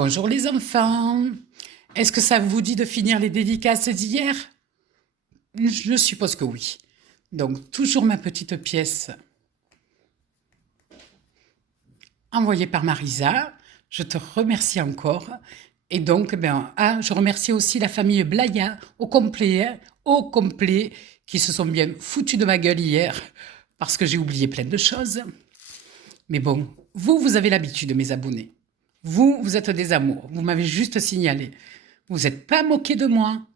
Bonjour les enfants. Est-ce que ça vous dit de finir les dédicaces d'hier? Je suppose que oui. Donc, toujours ma petite pièce envoyée par Marisa. Je te remercie encore. Et donc, je remercie aussi la famille Blaya au complet, qui se sont bien foutus de ma gueule hier parce que j'ai oublié plein de choses. Mais bon, vous avez l'habitude, mes abonnés. Vous êtes des amours. Vous m'avez juste signalé. Vous n'êtes pas moqué de moi.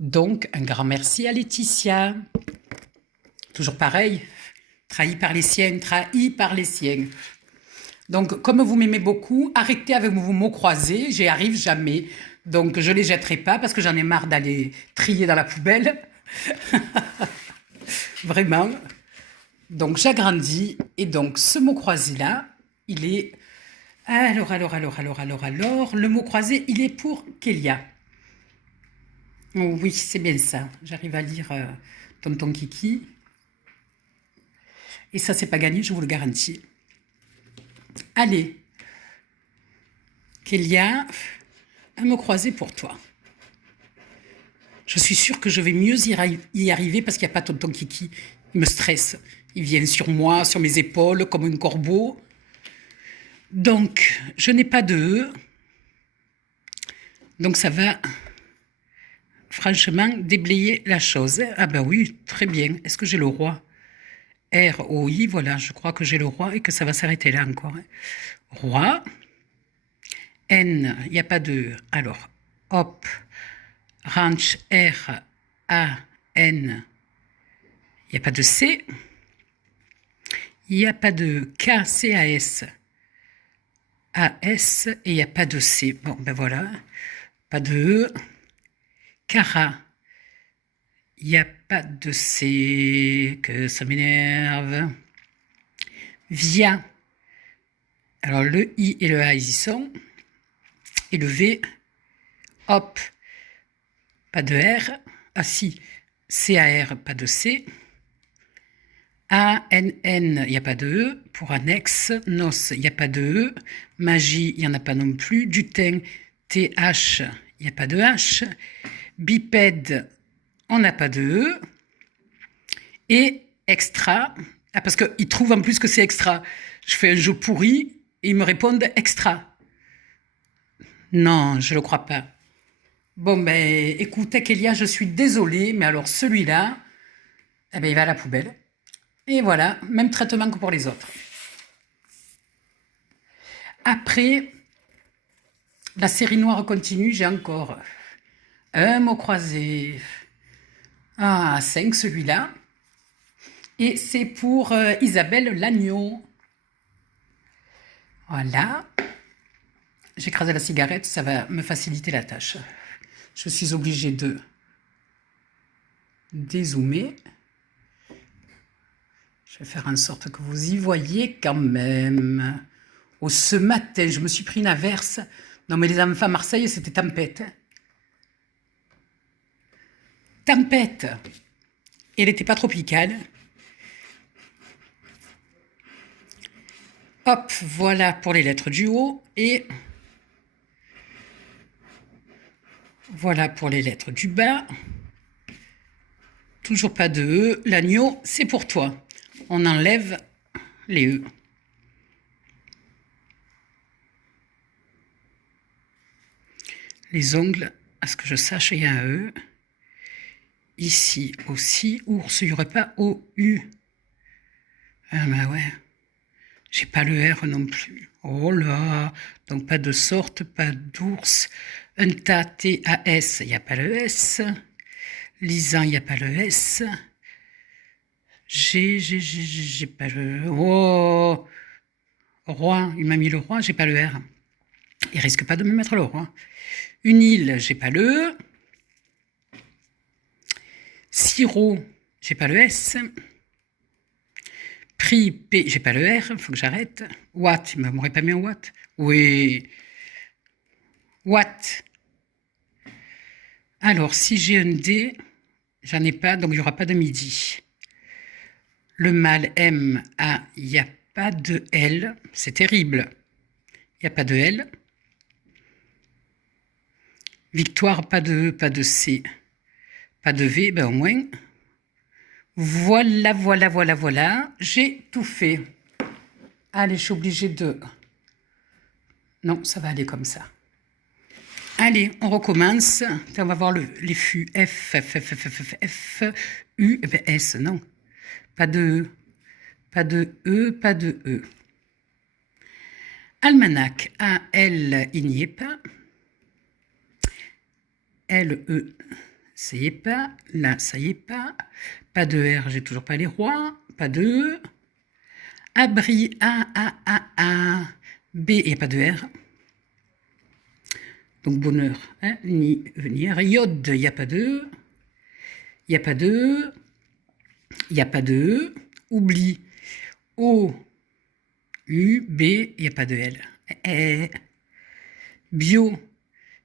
Donc, un grand merci à Laetitia. Toujours pareil, trahi par les siens, trahi par les siens. Donc, comme vous m'aimez beaucoup, arrêtez avec vos mots croisés, j'y arrive jamais. Donc, je ne les jetterai pas parce que j'en ai marre d'aller trier dans la poubelle. Vraiment. Donc, j'agrandis. Et donc, ce mot croisé-là, il est... Alors, le mot croisé, il est pour Kélia. Oh oui, c'est bien ça. J'arrive à lire Tonton Kiki. Et ça, c'est pas gagné, je vous le garantis. Allez, Kélia, un mot croisé pour toi. Je suis sûre que je vais mieux y arriver parce qu'il n'y a pas Tonton Kiki. Il me stresse. Il vient sur moi, sur mes épaules, comme un corbeau. Donc, je n'ai pas de E. Donc, ça va franchement déblayer la chose. Ah ben oui, très bien. Est-ce que j'ai le roi? R-O-I, voilà, je crois que j'ai le roi et que ça va s'arrêter là encore. Roi. N, il n'y a pas de... Alors, hop, ranch, R, A, N, il n'y a pas de C. Il n'y a pas de K, C, A, S. A, S, et il n'y a pas de C. Bon, ben voilà, pas de E. Cara, il n'y a pas de C, que ça m'énerve. Via, alors le I et le A, ils y sont. Et le V, hop, pas de R. Ah si, C-A-R, pas de C. A-N-N, il n'y a pas de E. Pour annexe, noce, il n'y a pas de E. Magie, il n'y en a pas non plus. Dutin, T-H, il n'y a pas de H. Bipède, on n'a pas de E. Et extra, ah, parce qu'ils trouvent en plus que c'est extra. Je fais un jeu pourri et ils me répondent extra. Non, je ne le crois pas. Bon, ben, écoute, Kélia, je suis désolée, mais alors celui-là, eh ben, il va à la poubelle. Et voilà, même traitement que pour les autres. Après, la série noire continue, j'ai encore un mot croisé. Ah, 5 celui-là. Et c'est pour Isabelle Lagneau. Voilà. J'écrase la cigarette, ça va me faciliter la tâche. Je suis obligée de dézoomer. Je vais faire en sorte que vous y voyez quand même. Oh, ce matin, je me suis pris une averse. Non, mais les enfants, Marseille, c'était tempête. Tempête. Et elle n'était pas tropicale. Hop, voilà pour les lettres du haut. Et voilà pour les lettres du bas. Toujours pas de E. L'agneau, c'est pour toi. On enlève les E. Les ongles, à ce que je sache, il y a un E. Ici aussi, ours, il n'y aurait pas O-U. Ah ben ouais, j'ai pas le R non plus. Oh là, donc pas de sorte, pas d'ours. Un tas, T-A-S, il n'y a pas le S. Lisan, il n'y a pas le S. J'ai pas le... Oh, roi, il m'a mis le roi, j'ai pas le R. Il risque pas de me mettre le roi. Une île, j'ai pas le E. Sirop, j'ai pas le S. Prix, P, j'ai pas le R, il faut que j'arrête. Watt, il m'aurait pas mis un watt. Oui. Watt. Alors, si j'ai un D, j'en ai pas, donc il n'y aura pas de midi. Le mâle M, A, il n'y a pas de L, c'est terrible. il n'y a pas de L. Victoire, pas de E, pas de C, pas de V, ben au moins. Voilà, voilà, voilà, voilà. J'ai tout fait. Allez, je suis obligée de... Non, ça va aller comme ça. Allez, on recommence. On va voir les fûts. F, F, F, F, F, F, U, S, non. Pas de E. Pas de E, pas de E. Almanach, A, L, il n'y est pas. L, E, ça y est pas. Là, ça y est pas. Pas de R, j'ai toujours pas les rois. Pas de E. Abri, A, B, il n'y a pas de R. Donc bonheur, hein, ni venir. Iode, il n'y a pas de E. Il n'y a pas de E. Il n'y a pas de E. Oublie. O, U, B, il n'y a pas de L. Bio,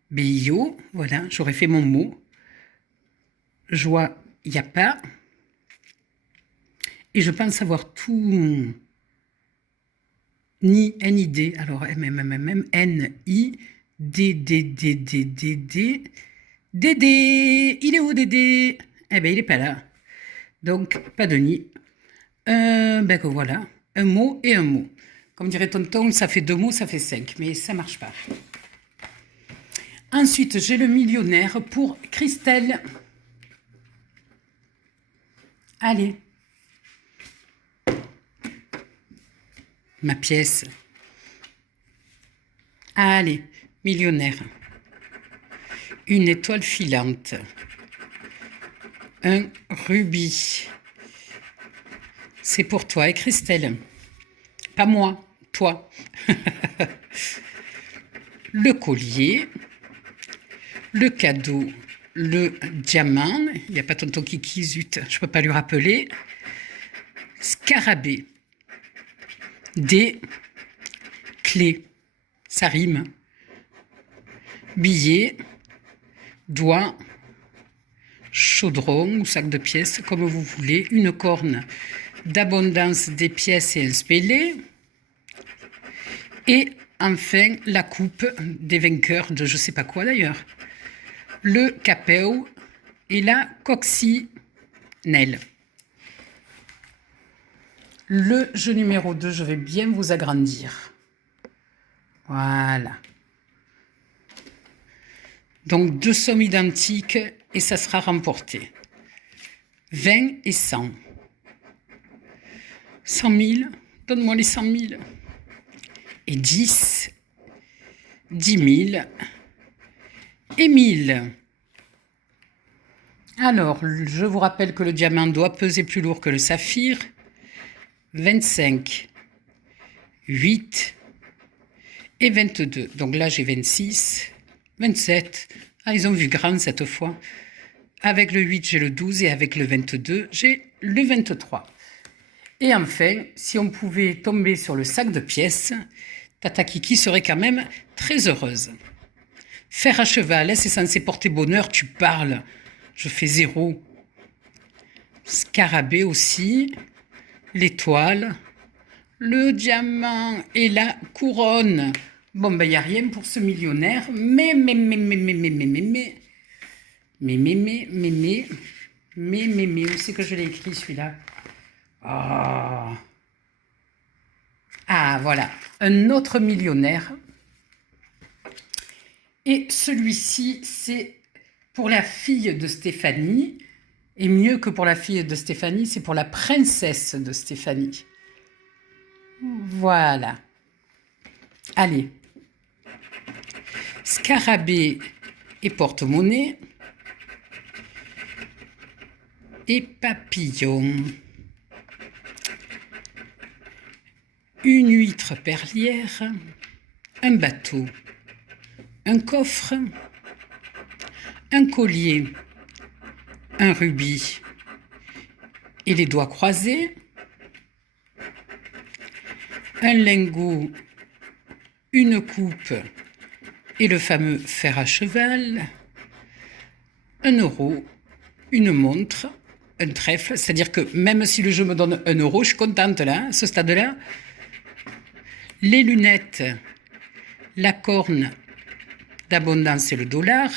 bio, voilà, j'aurais fait mon mot. Joie, il n'y a pas. Et je pense avoir tout. Ni, N-I-D, alors M, N-I, D, Dédé, il est où Dédé? Eh bien, il n'est pas là. Donc, pas de ni. Ben que voilà, un mot et un mot. Comme dirait tonton, ça fait 2 mots, ça fait 5, mais ça marche pas. Ensuite, j'ai le millionnaire pour Christelle. Allez. Ma pièce. Allez, millionnaire. Une étoile filante. Un rubis. C'est pour toi et Christelle. Pas moi, toi. Le collier. Le cadeau. Le diamant. Il n'y a pas tonton Kiki, zut, je ne peux pas lui rappeler. Scarabée. Des clés. Ça rime. Billet. Doigt. Chaudron ou sac de pièces, comme vous voulez. Une corne d'abondance des pièces et un spélé. Et enfin, la coupe des vainqueurs de je sais pas quoi d'ailleurs. Le capéo et la coccinelle. Le jeu numéro 2, je vais bien vous agrandir. Voilà. Donc 2 sommes identiques et ça sera remporté. 20 et 100. 100 000, donne-moi les 100 000. Et 10, 10 000 et 1000. Alors, je vous rappelle que le diamant doit peser plus lourd que le saphir. 25, 8 et 22. Donc là, j'ai 26, 27. Ah, ils ont vu grand cette fois. Avec le 8, j'ai le 12 et avec le 22, j'ai le 23. Et enfin, si on pouvait tomber sur le sac de pièces, Tata Kiki serait quand même très heureuse. Fer à cheval, c'est censé porter bonheur, tu parles. Je fais 0. Scarabée aussi. L'étoile. Le diamant et la couronne. Bon, ben, il n'y a rien pour ce millionnaire. Mais, où c'est que je l'ai écrit celui-là? Ah, voilà. Un autre millionnaire. Et celui-ci, c'est pour la fille de Stéphanie. Et mieux que pour la fille de Stéphanie, c'est pour la princesse de Stéphanie. Voilà. Allez. Scarabée et porte-monnaie. Et papillon. Une huître perlière. Un bateau. Un coffre. Un collier. Un rubis et les doigts croisés, un lingot, une coupe et le fameux fer à cheval, 1 euro, une montre, un trèfle, c'est-à-dire que même si le jeu me donne 1 euro, je suis contente là, à ce stade-là. Les lunettes La corne d'abondance, c'est le dollar.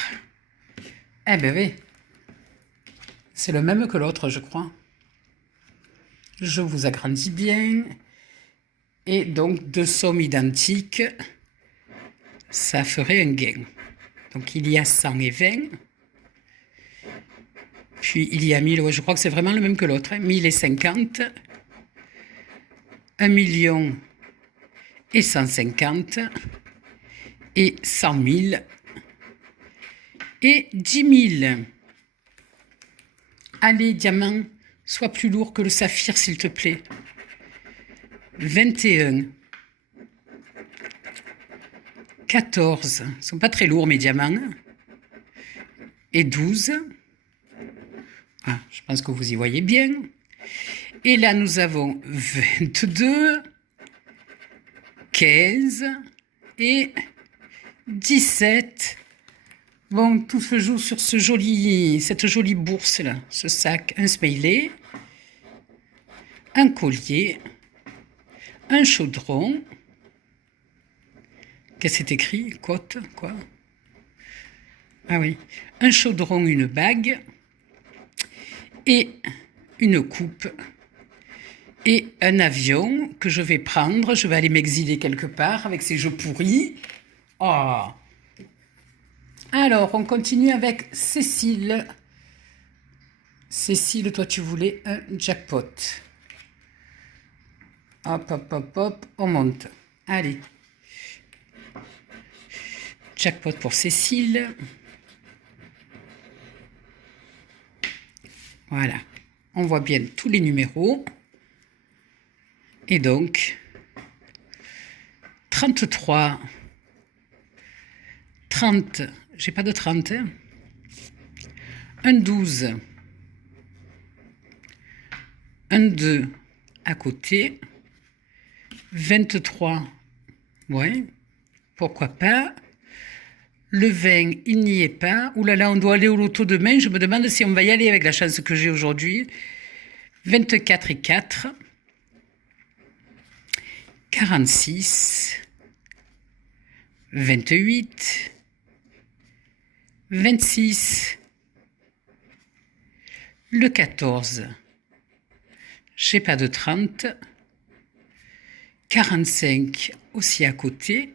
Eh ben oui, c'est le même que l'autre, je crois. Je vous agrandis bien. Et donc, deux sommes identiques, ça ferait un gain. Donc, il y a 100 et 20. Puis, il y a 1000. Ouais, je crois que c'est vraiment le même que l'autre. 1000 et 50. 1 million et 150. Et 100 000. Et 10 000. Allez, diamant, sois plus lourd que le saphir, s'il te plaît. 21. 14. Ils ne sont pas très lourds, mes diamants. Et 12. Ah, je pense que vous y voyez bien. Et là, nous avons 22, 15 et 17. Bon, tout se joue sur cette jolie bourse-là. Ce sac, un smiley, un collier, un chaudron. Qu'est-ce que c'est écrit? Côte, quoi? Ah oui. Un chaudron, une bague et une coupe et un avion que je vais prendre. Je vais aller m'exiler quelque part avec ces jeux pourris. Oh! Alors, on continue avec Cécile. Cécile, toi, tu voulais un jackpot. Hop, hop, hop, hop, on monte. Allez. Jackpot pour Cécile. Voilà. On voit bien tous les numéros. Et donc, 33, 30, j'ai pas de 30, hein. Un 12, un 2 à côté, 23, ouais, pourquoi pas. Le 20, il n'y est pas. Ouh là là, on doit aller au loto demain. Je me demande si on va y aller avec la chance que j'ai aujourd'hui. 24 et 4. 46. 28. 26. Le 14. J'ai pas de 30. 45 aussi à côté.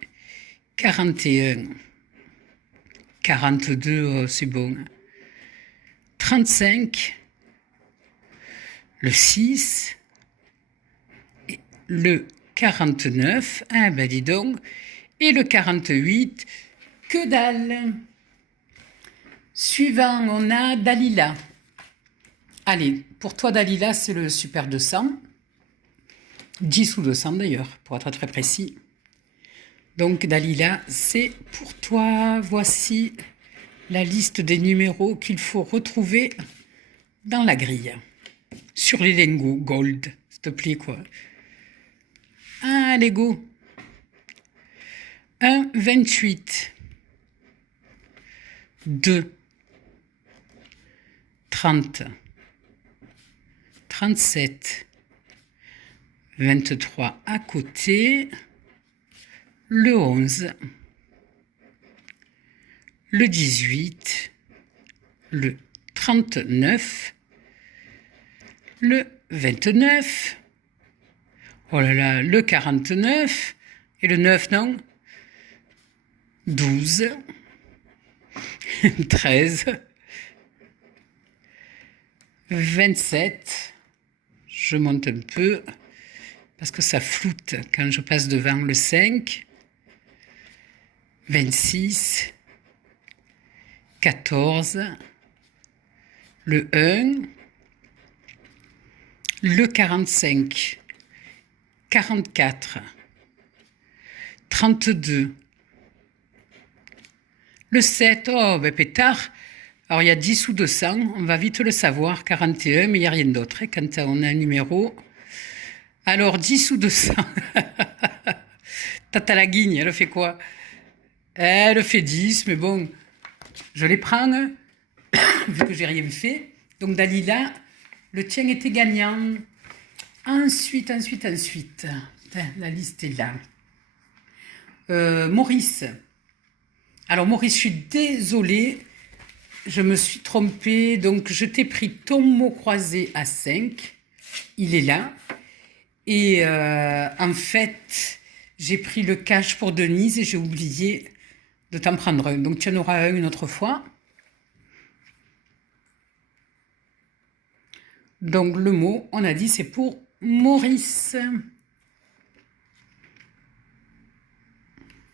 41. 42, c'est bon. 35, le 6, et le 49, ah ben dis donc, et le 48, que dalle. Suivant, on a Dalila. Allez, pour toi Dalila, c'est le super 200. 10 ou 200 d'ailleurs, pour être très précis. Donc Dalila, c'est pour toi. Voici la liste des numéros qu'il faut retrouver dans la grille. Sur les lingots gold, s'il te plaît, quoi. Un Lego. 1, 28. 2. 30. 37. 23 à côté. Le 11, le 18, le 39, le 29, oh là là, le 49, et le 9, non? 12, 13, 27, je monte un peu, parce que ça floute quand je passe devant le 5, 26, 14, le 1, le 45, 44, 32, le 7, oh ben pétard, alors il y a 10 ou 200, on va vite le savoir, 41, mais il n'y a rien d'autre, hein, quand on a un numéro. Alors 10 ou 200, Tata la guigne, elle fait quoi? Elle fait 10, mais bon, je les prends, vu que j'ai rien fait. Donc Dalila, le tien était gagnant. Ensuite. La liste est là. Maurice. Alors, Maurice, je suis désolée. Je me suis trompée. Donc, je t'ai pris ton mot croisé à 5. Il est là. Et en fait, j'ai pris le cash pour Denise et j'ai oublié de t'en prendre un. Donc, tu en auras un une autre fois. Donc, le mot, on a dit, c'est pour Maurice.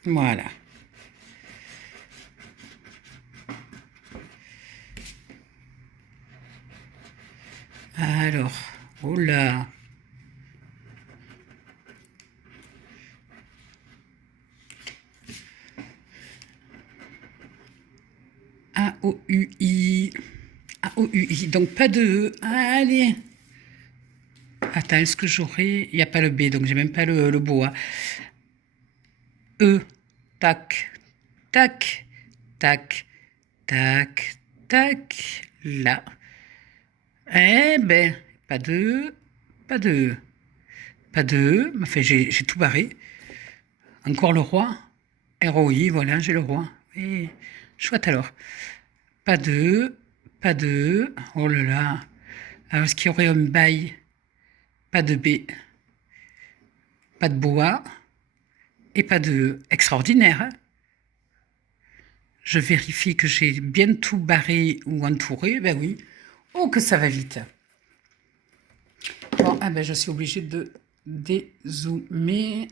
Voilà. Alors, oh là. A-O-U-I. A-O-U-I. Donc, pas de E. Allez. Attends, est-ce que j'aurai... Il n'y a pas le B, donc j'ai même pas le boa. E. Tac. Tac. Tac. Tac. Tac. Là. Eh ben, pas de E. Pas de E. Pas de E. Enfin, j'ai tout barré. Encore le roi. R-O-I, voilà, j'ai le roi. Et chouette alors. Pas de E. Pas de E. Oh là là. Alors, est-ce qu'il y aurait un bail? Pas de B. Pas de bois. Et pas de E. Extraordinaire, hein? Je vérifie que j'ai bien tout barré ou entouré. Ben oui. Oh, que ça va vite. Bon, ah ben je suis obligée de dézoomer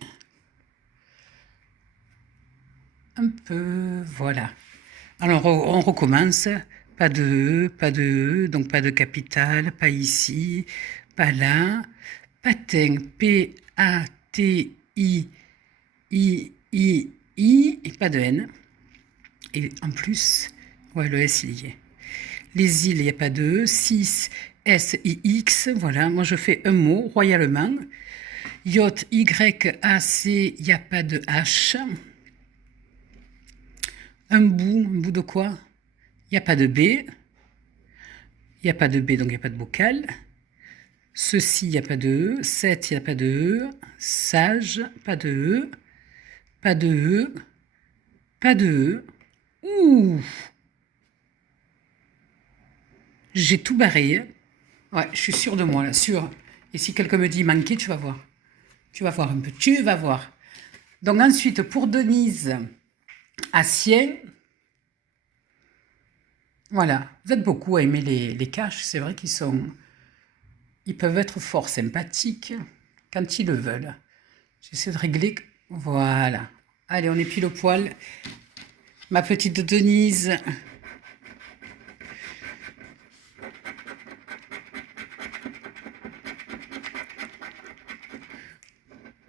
un peu. Voilà. Alors, on recommence. Pas de E, pas de E, donc pas de capitale, pas ici, pas là. Patin, P-A-T-I-I-I, et pas de N. Et en plus, ouais, le S, il y est. Les îles, il n'y a pas de E. 6, S-I-X, voilà. Moi, je fais un mot, royalement. Yacht, Y-A-C, il n'y a pas de H. Un bout de quoi? Il n'y a pas de B. Il n'y a pas de B, donc il n'y a pas de bocal. Ceci, il n'y a pas de E. 7, il n'y a pas de E. Sage, pas de E. Pas de E. Pas de E. Ouh! J'ai tout barré. Ouais, je suis sûre de moi, là, sûre. Et si quelqu'un me dit manquer, tu vas voir. Tu vas voir un peu, tu vas voir. Donc ensuite, pour Denise, Assien. Voilà, vous êtes beaucoup à aimer les caches. C'est vrai ils peuvent être fort sympathiques quand ils le veulent. J'essaie de régler. Voilà. Allez, on est pile au poil. Ma petite Denise.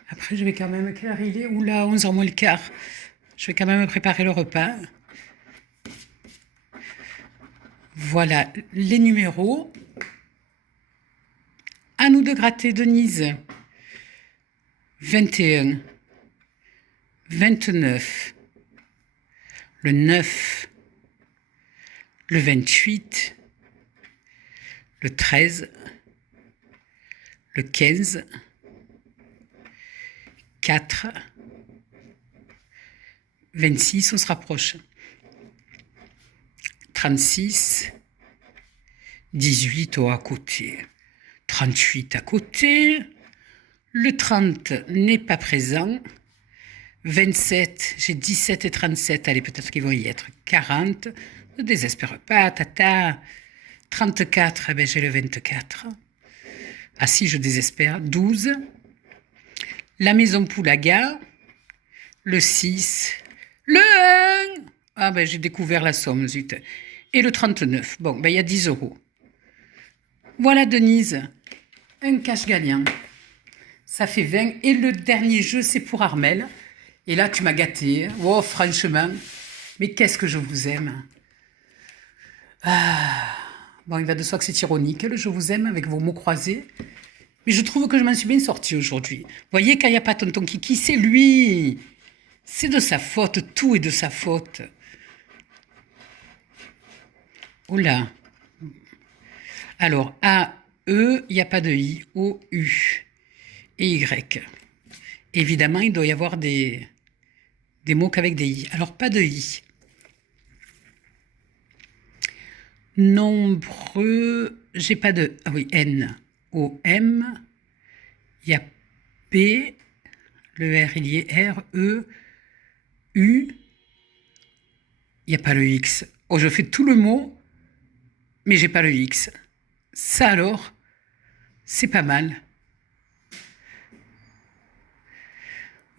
Après, je vais quand même... Quelle heure il est? Oula, 11h moins le quart. Je vais quand même préparer le repas. Voilà, les numéros. À nous de gratter, Denise. 21, 29, le 9, le 28, le 13, le 15, 4, 26, on se rapproche. 36, 18 à côté, 38 à côté, le 30 n'est pas présent, 27, j'ai 17 et 37, allez, peut-être qu'ils vont y être, 40, ne désespère pas, tata, 34, eh ben, j'ai le 24, ah si, je désespère, 12, la maison Poulaga, le 6, le 1, ah ben j'ai découvert la somme, zut, et le 39, bon, ben il y a 10 euros. Voilà Denise, un cash gagnant. Ça fait 20. Et le dernier jeu, c'est pour Armel. Et là, tu m'as gâté. Oh, franchement. Mais qu'est-ce que je vous aime. Ah. Bon, il va de soi que c'est ironique, le je vous aime avec vos mots croisés. Mais je trouve que je m'en suis bien sortie aujourd'hui. Vous voyez, quand il n'y a pas tonton Kiki, c'est lui. C'est de sa faute. Tout est de sa faute. Oh là. Alors, A, E, il n'y a pas de I. O, U. Et Y. Évidemment, il doit y avoir des des mots qu'avec des i. Alors, pas de i. Nombreux, j'ai pas de... Ah oui, N, O, M, il y a P, le R, il y est R, E, U, il n'y a pas le X. Oh, je fais tout le mot, mais j'ai pas le X. Ça alors, c'est pas mal.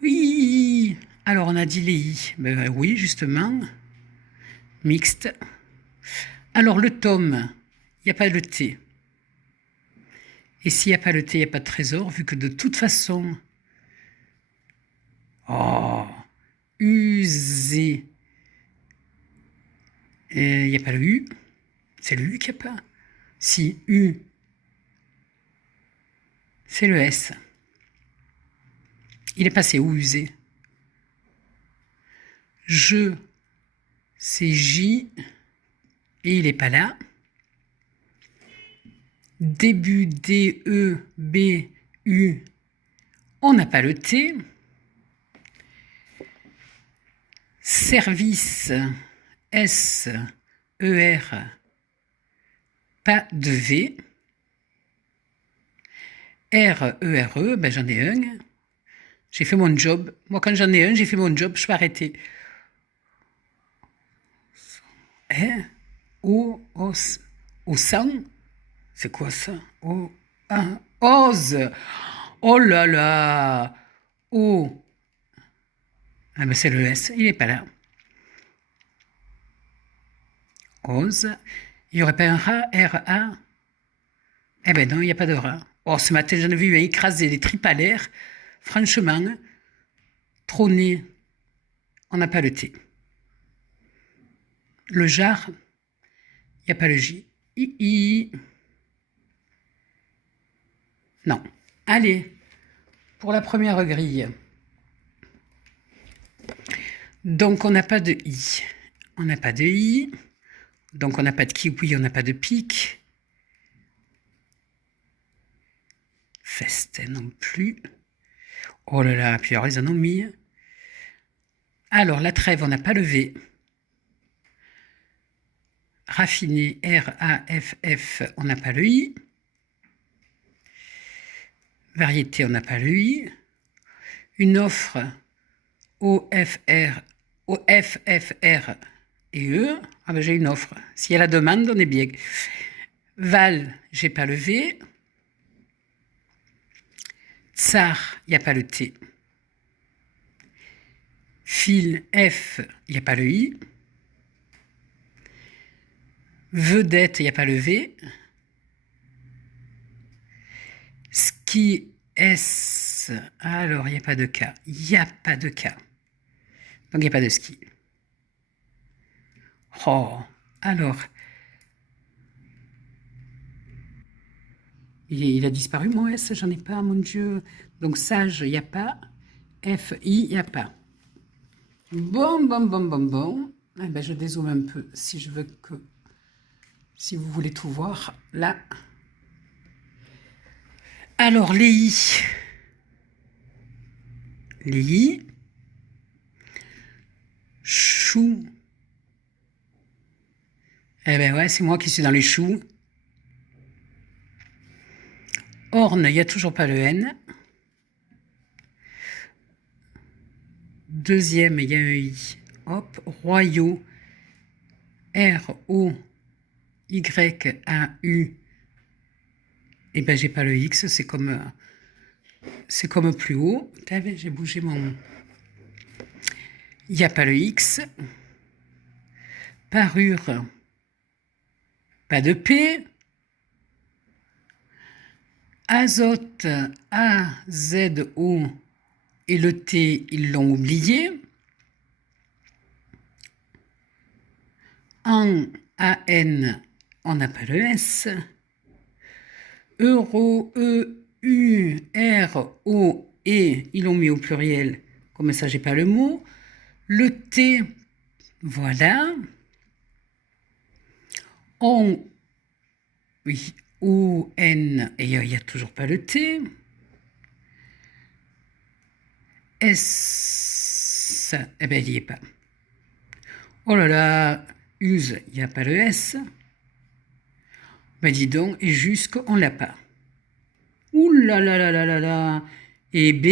Oui, alors on a dit les I. Ben, oui, justement, mixte. Alors le tome, il n'y a pas le T. Et s'il n'y a pas le T, il n'y a pas de trésor, vu que de toute façon... Oh, usé. Il n'y a pas le U. C'est le U qu'il n'y a pas. Si, U. C'est le S. Il est passé où, usé? Je, c'est J. Et il n'est pas là. Début D, E, B, U. On n'a pas le T. Service, S, E, R. Pas de V. R, E, R, E, ben j'en ai un. J'ai fait mon job. Moi, quand j'en ai un, j'ai fait mon job, je peux arrêter. Hein? Au sang? C'est quoi ça? Ose! Oh là là! O. Ah ben c'est le S, il n'est pas là. Ose. Il n'y aurait pas un rat, R-A? Eh ben non, il n'y a pas de rat. Oh, ce matin, j'en ai vu un écraser les tripes à l'air. Franchement, trôner, on n'a pas le T. Le jar, il n'y a pas le J. I. Non. Allez, pour la première grille. Donc, on n'a pas de I. On n'a pas de I. Donc, on n'a pas de kiwi, on n'a pas de pique. Festin non plus. Oh là là, puis alors ils en ont mis. Alors, la trêve, on n'a pas le V. Raffiné, R-A-F-F, on n'a pas le I. Variété, on n'a pas le I. Une offre, O-F-R, O-F-F-R et E. Ah ben j'ai une offre. S'il y a la demande, on est bien. Val, j'ai pas le V. Tsar, il n'y a pas le T. Fil, F, il n'y a pas le I. Vedette, il n'y a pas le V. Ski, S, alors il n'y a pas de K. Il n'y a pas de K. Donc il n'y a pas de ski. Oh, alors. Il a disparu mon S, j'en ai pas, mon Dieu. Donc sage, il n'y a pas. F-I, il n'y a pas. Bon. Eh ben, je dézoome un peu si je veux que... Si vous voulez tout voir, là. Alors, les I. Les I. Chou. Eh ben ouais, c'est moi qui suis dans les choux. Orne, il n'y a toujours pas le N. Deuxième, il y a un I. Hop, royaux. R-O-Y-A-U. Eh ben, j'ai pas le X, c'est comme plus haut. J'ai bougé mon... Il n'y a pas le X. Parure. Pas de P. Azote, A-Z-O. Et le T, ils l'ont oublié. En A-N, on n'a pas le S. Euro, E-U, R-O-E, ils l'ont mis au pluriel. Comme ça, j'ai pas le mot. Le T, voilà. On, oui, O-N, et il n'y a toujours pas le T. S, Eh ben, il n'y est pas. Oh là là, use, il n'y a pas le S. Ben dis donc, et jusque, on l'a pas. Ouh là là là là là là. Et B,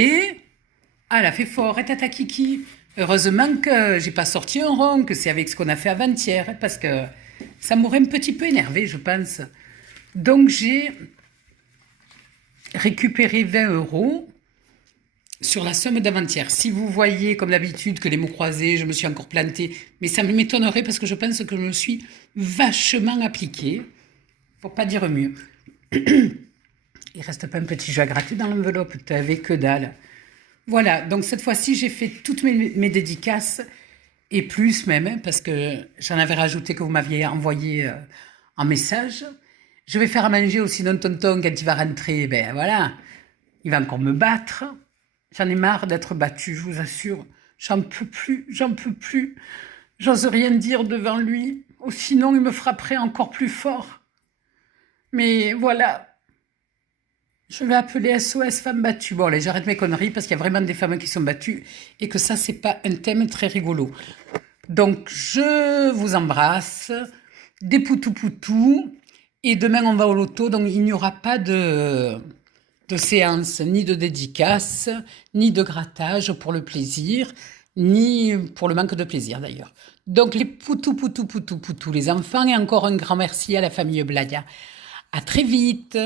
ah, elle a fait fort, et tata Kiki. Heureusement que j'ai pas sorti un rond, que c'est avec ce qu'on a fait avant-hier, parce que ça m'aurait un petit peu énervé, je pense. Donc j'ai récupéré 20 € sur la somme d'avant-hier. Si vous voyez, comme d'habitude, que les mots croisés, je me suis encore plantée, mais ça m'étonnerait parce que je pense que je me suis vachement appliquée, pour pas dire mieux. Il reste pas un petit jeu à gratter dans l'enveloppe, t'avais que dalle. Voilà, donc cette fois-ci, j'ai fait toutes mes dédicaces, et plus même, hein, parce que j'en avais rajouté que vous m'aviez envoyé en message. Je vais faire à manger aussi non tonton quand il va rentrer, ben voilà, il va encore me battre. J'en ai marre d'être battu, je vous assure. J'en peux plus, j'en peux plus. J'ose rien dire devant lui, ou sinon il me frapperait encore plus fort. Mais voilà, je vais appeler SOS Femmes Battues. Bon, allez, j'arrête mes conneries parce qu'il y a vraiment des femmes qui sont battues et que ça, c'est pas un thème très rigolo. Donc, je vous embrasse, des poutous-poutous, et demain, on va au loto, donc il n'y aura pas de séance, ni de dédicace, ni de grattage pour le plaisir, ni pour le manque de plaisir d'ailleurs. Donc, les poutous, les enfants, et encore un grand merci à la famille Blaya. À très vite.